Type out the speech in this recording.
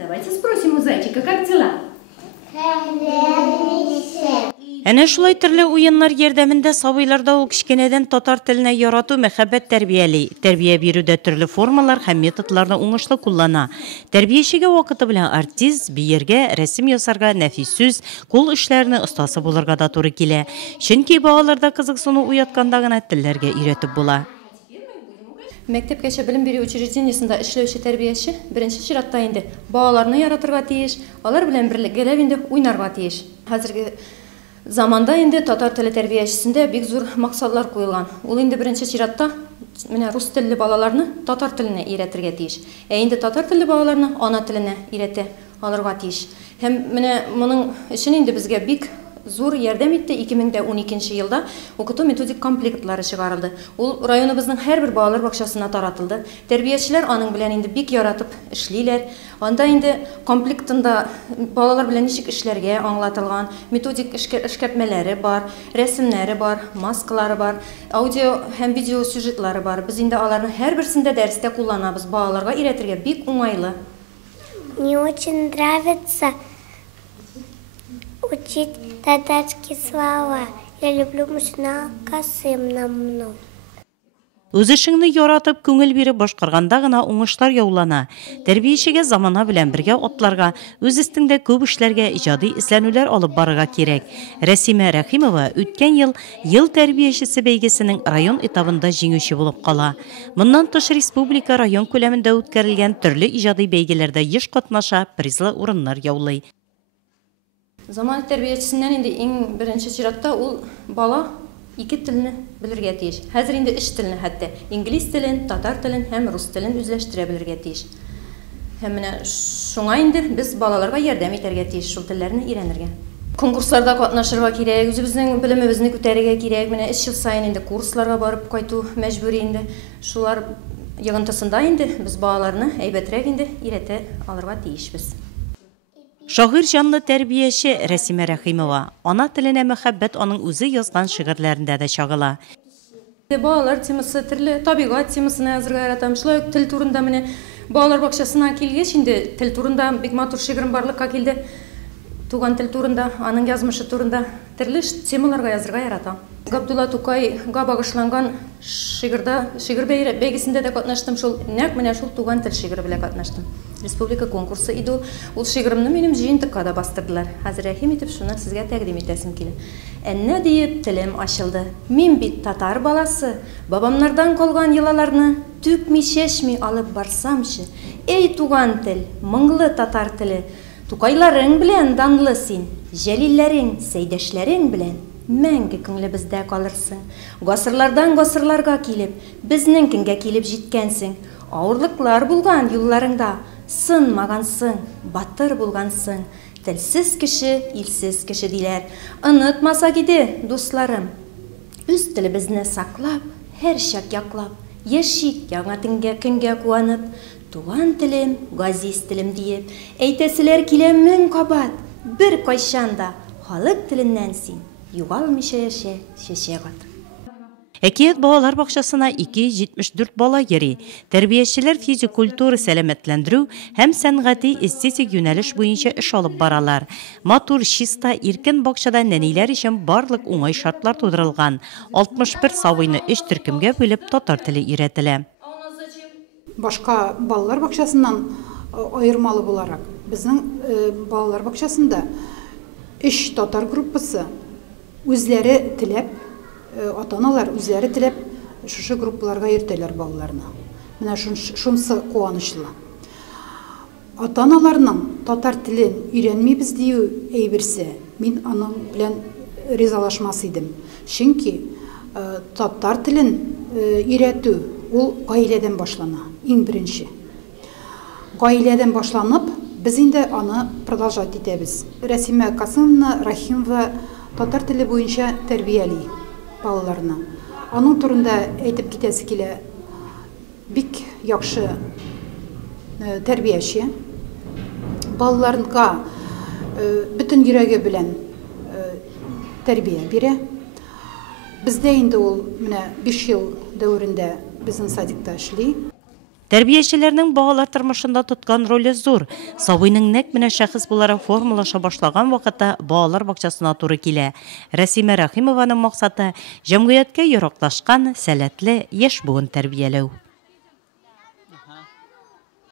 Давайте спросим у зайчика, как дела? Әнә шулай төрле уеннар ярдәмендә сабыйларда ул кичкенәдән татар теленә ярату, мәхәббәт тәрбияли. Тәрбия бирүдә төрле формалар һәм методларны уңышлы куллана. Тәрбиячегә вакыты белән артист, биергә, рәсем ясарга, нәфис сүз, кул эшләренә остасы булырга да туры килә. Чөнки балаларда кызыксыну уятканда гына телләргә өйрәтеп була. Мәктәпкәчә белем бирү учреждениесендә эшләүче тәрбияче беренче чиратта инде балаларны яратырга тиеш, алар белән берлегә инде уйнарга тиеш. Хәзерге заманда инде татар теле тәрбиячесендә бик зур максатлар куелган. Ул инде беренче чиратта менә рус телле балаларны татар теленә өйрәтергә тиеш. Инде татар телле балаларны ана теленә өйрәтә алырга тиеш. Һәм менә моның өчен инде безгә бик зур ярдәм итте 2012 елда укыту методик комплектлары чыгарылды. Ул районыбызның һәрбер балалар бакчасына таратылды. Тәрбиячеләр аның белән инде бик яратып эшлиләр. Анда инде комплектында балалар белән ничек эшләргә аңлатылган, методик эшкәртмәләре бар, рәсемнәре бар, маскалары бар, аудио һәм видео сюжетлары бар. Біз инде аларны һәрберсендә дәрестә кулланабыз. Балаларга өйрәтергә бик уңайлы. Мне очень нравится учить татарские слова. Я люблю Мусна Касымовну. Үз эшеңне яратып, күңел биреп башкарганда гына уңышлар яулана. Тәрбиячегә замана белән бергә атларга, үз өстендә күп эшләргә, иҗади эзләнүләр алып барырга кирәк. Рәсимә Рәхимова үткән ел тәрбиячесе бәйгесенең район этабында җиңүче булып кала. Моннан тыш республика район күләмендә үткәрелгән төрле иҗади бәйгеләрдә еш катнаша, призлы урыннар яулый. Заман тәрбиячесеннән инде иң беренче чиратта ул бала ике телне белергә тиеш. Хәзер инде өч телне хәтта инглиз телен, татар телен һәм рус телен үзләштерә белергә тиеш. Һәм менә шуңа инде без балаларга ярдәм итәргә тиеш шул телләрне өйрәнергә. Конкурсларда катнашырга кирәк, үзебезнең белемебезне күтәрергә кирәк. Менә 3 ел саен инде курсларга барып кайту мәҗбүри инде. Шулар йыгынтысында инде без балаларны әйбәтрәк инде өйрәтә алырга тиешбез. Шагыйрь җанлы тәрбияче Рәсимә Рәхимова ана теленә мәхәббәт аның үзе язган шигырьләрендә дә чагыла. Балалар темасы, төрле табигать темасына язырга яратам. Шулай тел турында менә балалар бакчасына килгәч инде тел турында бик матур шигырем барлыкка килде. Туган тел турында, аның язмышы турында төрле темаларга язырга яратам. Габдулла Тукайга багышланган шигырь бәйгесендә дә катнаштым. Шул нәкъ менә шул туган тел шигыре белән катнаштым. Республика конкурсы иде. Ул шигыремне минем җыентыкка да бастырдылар. Хәзер рәхим итеп шуны сезгә тәкъдим итәсем килә. Әнә диеп телем ачылды. Мин бит татар баласы. Бабамнардан калган йолаларны түкми чәчми алып барсамчы. Эй туган тел, моңлы татар теле, Тукайларың белән данлы син, җәлилләрең, сәйдәшләрең белән мәңге күңлебездә калырсың. Гасырлардан гасырларга килеп, безнең көнгә килеп җиткәнсең. Авырлыклар булган юлларыңда, сынмагансың, батыр булгансың. Телсез кеше, илсез кеше диләр. Онытмасак иде, дусларым. Үз телебезне саклап, һәр чак яклап, яшик яңа көнгә куанып, туган телем, газиз телем диеп, әйтәселәр килә мең кабат, бер кайчанда халык теленнән син югалмыйча яшә, чәчәк ат. Әкият балалар бакчасына 274 бала йөри. Тәрбиячеләр физик культура, сәламәтләндерү һәм сәнгати эстетик юнәлеш буенча эш алып баралар. Матур, чиста, иркен бакчада нәниләр өчен барлык уңай шартлар тудырылган. 61 сабыйны 3 төркемгә бүлеп татар теле өйрәтелә. Башка балалар бакчасыннан айырмалы буларак, безнең балалар бакчасында 3 татар группасы үзләре теләп, ата-аналар үзләре теләп шушы группаларга йөртәләр балаларны. Менә шунысы куанычлы. Ата-аналарның татар телен өйрәнмибез дию әйберсе, мин аның белән ризалашмас идем. Чөнки татар телен өйрәтү ул гаиләдән башлана, иң беренче. Гаиләдән башланып, без инде аны продолжать итәбез. Рәсимә Касымовна Рәхимова татар теле буенча тәрбияли балаларны. Аның турында әйтеп китәсе килә. Бик яхшы тәрбияче. Балаларга бөтен йөрәге белән тәрбия бирә. Бездә инде ул менә 5 ел дәврендә безнең садикта эшли. Тәрбиячеләрнең балалар тормышында тоткан роле зур. Сабыйның нәкъ менә шәхес буларак формалаша башлаган вакытта балалар бакчасына туры килә. Рәсимә Рәхимованың максаты җәмгыятькә яраклашкан, сәләтле яшь буын тәрбияләү.